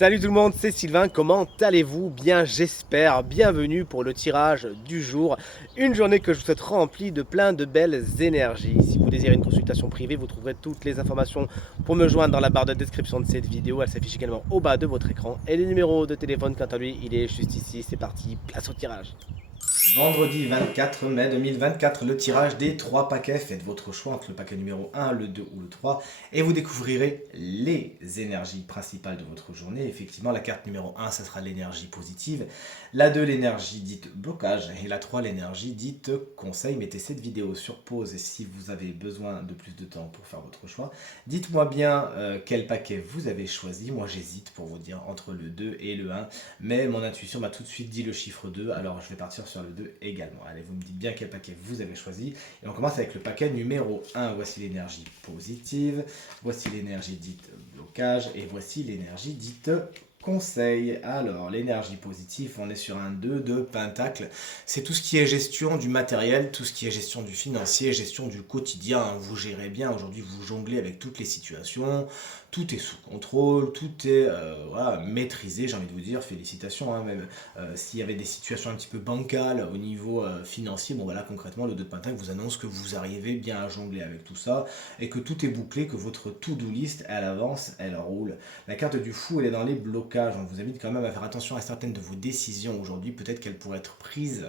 Salut tout le monde, c'est Sylvain, comment allez-vous? Bien j'espère, bienvenue pour le tirage du jour, une journée que je vous souhaite remplie de plein de belles énergies. Si vous désirez une consultation privée, vous trouverez toutes les informations pour me joindre dans la barre de description de cette vidéo, elle s'affiche également au bas de votre écran. Et le numéro de téléphone quant à lui, il est juste ici, c'est parti, place au tirage. Vendredi 24 mai 2024, le tirage des 3 paquets. Faites votre choix entre le paquet numéro 1, le 2 ou le 3 et vous découvrirez les énergies principales de votre journée. Effectivement, la carte numéro 1, ça sera l'énergie positive. La 2, l'énergie dite blocage. Et la 3, l'énergie dite conseil. Mettez cette vidéo sur pause et si vous avez besoin de plus de temps pour faire votre choix, dites-moi bien quel paquet vous avez choisi. Moi, j'hésite pour vous dire entre le 2 et le 1. Mais mon intuition m'a tout de suite dit le chiffre 2, alors je vais partir sur le 2 également. Allez, vous me dites bien quel paquet vous avez choisi. Et on commence avec le paquet numéro 1. Voici l'énergie positive, voici l'énergie dite blocage et voici l'énergie dite conseil. Alors, l'énergie positive, on est sur un 2 de pentacle. C'est tout ce qui est gestion du matériel, tout ce qui est gestion du financier, gestion du quotidien. Vous gérez bien aujourd'hui, vous jonglez avec toutes les situations. Tout est sous contrôle, tout est voilà, maîtrisé, j'ai envie de vous dire, félicitations, hein, même s'il y avait des situations un petit peu bancales au niveau financier, bon voilà, concrètement, le 2 de Pentacle vous annonce que vous arrivez bien à jongler avec tout ça, et que tout est bouclé, que votre to-do list, elle avance, elle roule. La carte du fou, elle est dans les blocages, on vous invite quand même à faire attention à certaines de vos décisions aujourd'hui, peut-être qu'elles pourraient être prises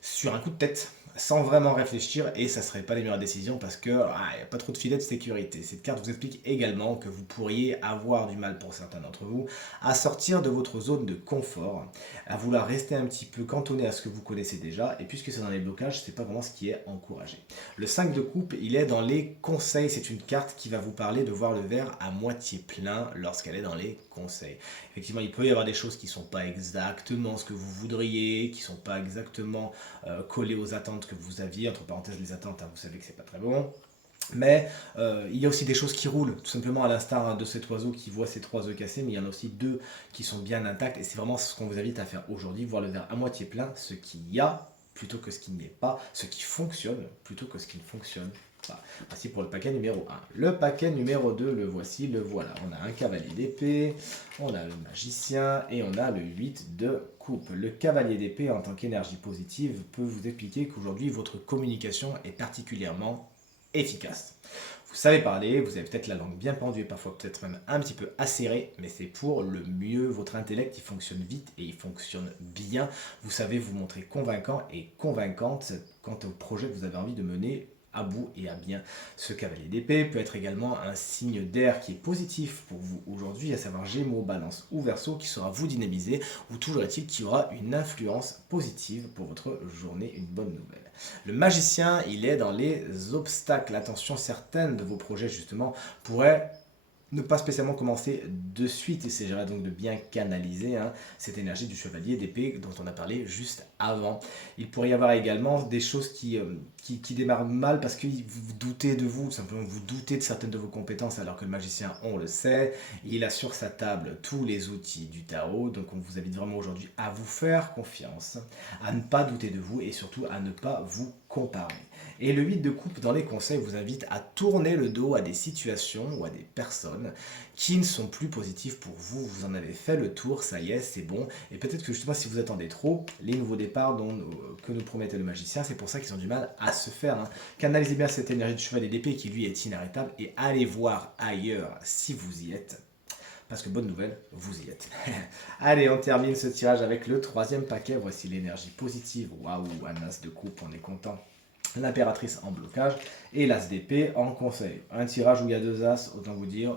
sur un coup de tête, sans vraiment réfléchir, et ça serait pas les meilleures décisions parce que il n'y a pas trop de filet de sécurité. Cette carte vous explique également que vous pourriez avoir du mal pour certains d'entre vous à sortir de votre zone de confort, à vouloir rester un petit peu cantonné à ce que vous connaissez déjà, et puisque c'est dans les blocages, c'est pas vraiment ce qui est encouragé. Le 5 de coupe, il est dans les conseils, c'est une carte qui va vous parler de voir le verre à moitié plein lorsqu'elle est dans les conseils. Effectivement, il peut y avoir des choses qui ne sont pas exactement ce que vous voudriez, qui ne sont pas exactement collées aux attentes que vous aviez. Entre parenthèses, les attentes, hein, vous savez que c'est pas très bon. Mais il y a aussi des choses qui roulent, tout simplement à l'instar de cet oiseau qui voit ses 3 œufs cassés, mais il y en a aussi 2 qui sont bien intacts. Et c'est vraiment ce qu'on vous invite à faire aujourd'hui, voir le verre à moitié plein, ce qu'il y a plutôt que ce qui n'y est pas, ce qui fonctionne plutôt que ce qui ne fonctionne pas. Voici pour le paquet numéro 1. Le paquet numéro 2, le voici, le voilà. On a un cavalier d'épée, on a le magicien et on a le 8 de coupe. Le cavalier d'épée en tant qu'énergie positive peut vous expliquer qu'aujourd'hui votre communication est particulièrement efficace. Vous savez parler, vous avez peut-être la langue bien pendue et parfois peut-être même un petit peu acérée, mais c'est pour le mieux. Votre intellect, il fonctionne vite et il fonctionne bien. Vous savez vous montrer convaincant et convaincante quant au projet que vous avez envie de mener à bout et à bien. Ce cavalier d'épée peut être également un signe d'air qui est positif pour vous aujourd'hui, à savoir Gémeaux, Balance ou Verseau, qui saura vous dynamiser, ou toujours est-il qu'il y aura une influence positive pour votre journée, une bonne nouvelle. Le magicien, il est dans les obstacles. Attention, certaines de vos projets justement pourraient ne pas spécialement commencer de suite. Il s'agirait donc de bien canaliser cette énergie du chevalier d'épée dont on a parlé juste avant. Il pourrait y avoir également des choses qui démarrent mal parce que vous doutez de vous, tout simplement vous doutez de certaines de vos compétences, alors que le magicien, on le sait, il a sur sa table tous les outils du tarot. Donc on vous invite vraiment aujourd'hui à vous faire confiance, à ne pas douter de vous et surtout à ne pas vous comparer. Et le 8 de coupe dans les conseils vous invite à tourner le dos à des situations ou à des personnes qui ne sont plus positives pour vous. Vous en avez fait le tour, ça y est, c'est bon. Et peut-être que justement si vous attendez trop, les nouveaux départs que nous promettait le magicien, c'est pour ça qu'ils ont du mal à se faire. Canalisez bien cette énergie de cheval et d'épée qui lui est inarrêtable et allez voir ailleurs si vous y êtes. Parce que bonne nouvelle, vous y êtes. Allez, on termine ce tirage avec le 3e paquet. Voici l'énergie positive. Waouh, un as de coupe, on est content. L'impératrice en blocage et l'as d'épée en conseil. Un tirage où il y a 2 as, autant vous dire,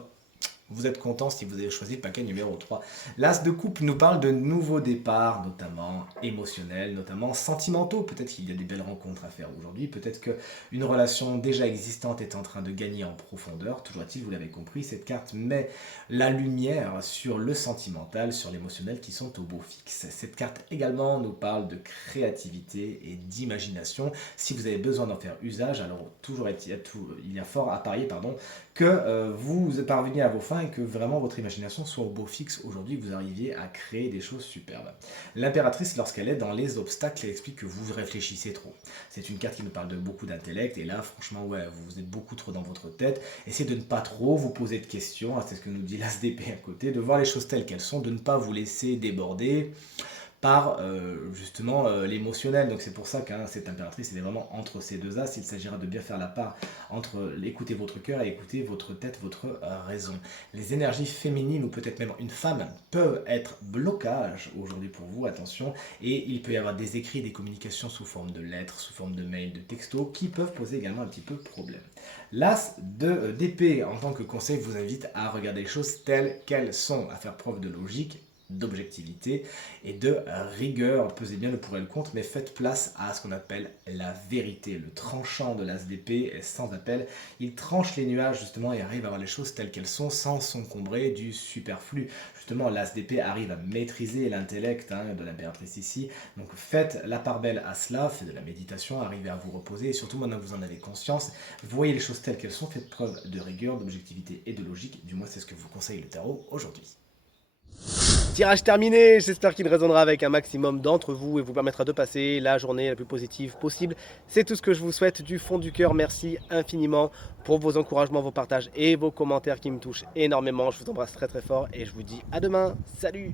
vous êtes content si vous avez choisi le paquet numéro 3. L'as de coupe nous parle de nouveaux départs, notamment émotionnels, notamment sentimentaux. Peut-être qu'il y a des belles rencontres à faire aujourd'hui. Peut-être qu'une relation déjà existante est en train de gagner en profondeur. Toujours est-il, vous l'avez compris, cette carte met la lumière sur le sentimental, sur l'émotionnel qui sont au beau fixe. Cette carte également nous parle de créativité et d'imagination. Si vous avez besoin d'en faire usage, alors toujours il y a fort à parier que vous parveniez à vos fins et que vraiment votre imagination soit au beau fixe aujourd'hui, que vous arriviez à créer des choses superbes. L'impératrice, lorsqu'elle est dans les obstacles, elle explique que vous réfléchissez trop. C'est une carte qui nous parle de beaucoup d'intellect, et là, franchement, ouais, vous êtes beaucoup trop dans votre tête. Essayez de ne pas trop vous poser de questions, hein, c'est ce que nous dit l'ASDP à côté, de voir les choses telles qu'elles sont, de ne pas vous laisser déborder par justement l'émotionnel. Donc c'est pour ça que cette impératrice, elle est vraiment entre ces deux as. Il s'agira de bien faire la part entre écouter votre cœur et écouter votre tête, votre raison. Les énergies féminines ou peut-être même une femme peuvent être blocage aujourd'hui pour vous, attention. Et il peut y avoir des écrits, des communications sous forme de lettres, sous forme de mails, de textos qui peuvent poser également un petit peu problème. L'as d'épée en tant que conseil vous invite à regarder les choses telles qu'elles sont, à faire preuve de logique, d'objectivité et de rigueur. Pesez bien le pour et le contre, mais faites place à ce qu'on appelle la vérité. Le tranchant de l'as d'épée est sans appel. Il tranche les nuages justement et arrive à voir les choses telles qu'elles sont sans s'encombrer du superflu. Justement, l'as d'épée arrive à maîtriser l'intellect de l'impératrice ici. Donc faites la part belle à cela, faites de la méditation, arrivez à vous reposer et surtout maintenant que vous en avez conscience, voyez les choses telles qu'elles sont, faites preuve de rigueur, d'objectivité et de logique. Du moins, c'est ce que vous conseille le tarot aujourd'hui. Tirage terminé, j'espère qu'il résonnera avec un maximum d'entre vous et vous permettra de passer la journée la plus positive possible. C'est tout ce que je vous souhaite du fond du cœur. Merci infiniment pour vos encouragements, vos partages et vos commentaires qui me touchent énormément. Je vous embrasse très très fort et je vous dis à demain. Salut!